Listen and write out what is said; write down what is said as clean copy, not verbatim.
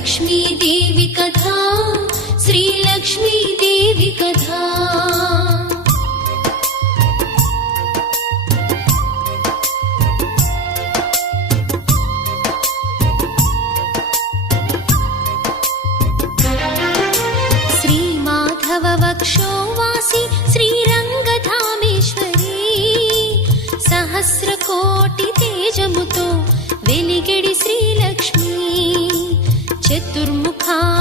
लक्ष्मीदेवी कथा श्रीलक्ष्मीदेवी कथा वक्षोवासी श्रीरंगधामेश्वरी सहस्रकोटि तेजमुतो वेलिगिडि श्रीलक्ष्मी चतुर्मुखा